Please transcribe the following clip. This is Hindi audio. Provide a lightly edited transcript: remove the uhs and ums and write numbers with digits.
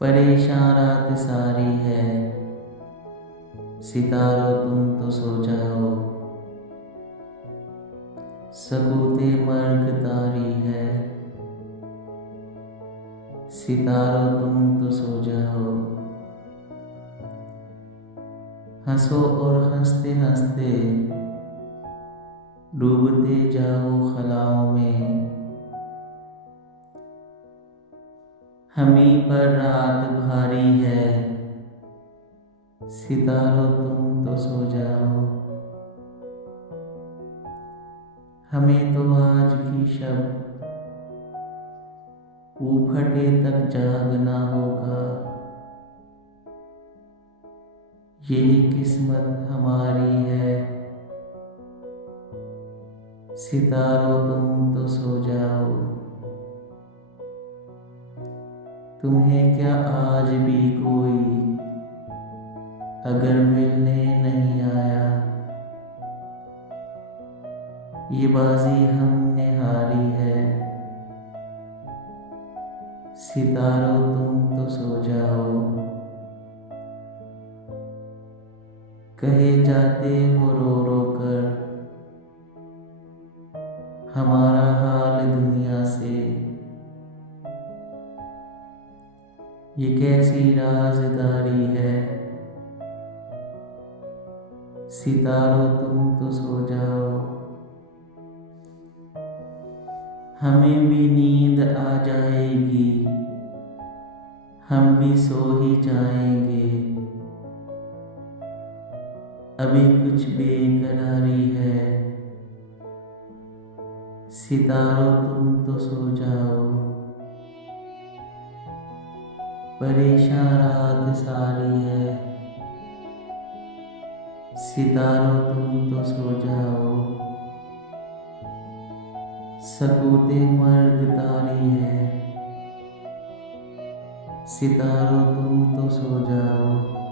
परेशान रात सारी है, सितारों तुम तो सो जाओ। सकूते मर्ग तारी है, सितारों तुम तो सो जाओ। हंसो और हंसते हंसते डूबते जाओ खलाओं में। हमी पर रात भारी है, सितारों तुम तो सो जाओ। हमें तो आज की शब ऊफटे तक जागना होगा। यही किस्मत हमारी है, सितारों तुम तो सो जाओ। तुम्हें क्या आज भी कोई अगर मिलने नहीं आया। ये बाजी हमने हारी है, सितारों तुम तो सो जाओ। कहे जाते हो रो रो कर हमारा हाल दुनिया से। ये कैसी राजदारी है, सितारों तुम तो सो जाओ। हमें भी नींद आ जाएगी, हम भी सो ही जाएंगे। अभी कुछ बेकरारी है, सितारों तुम तो सो जाओ। परेशान रात सारी है, सितारों तुम तो सो जाओ। सकूते मर्ग तारी है, सितारों तुम तो सो जाओ।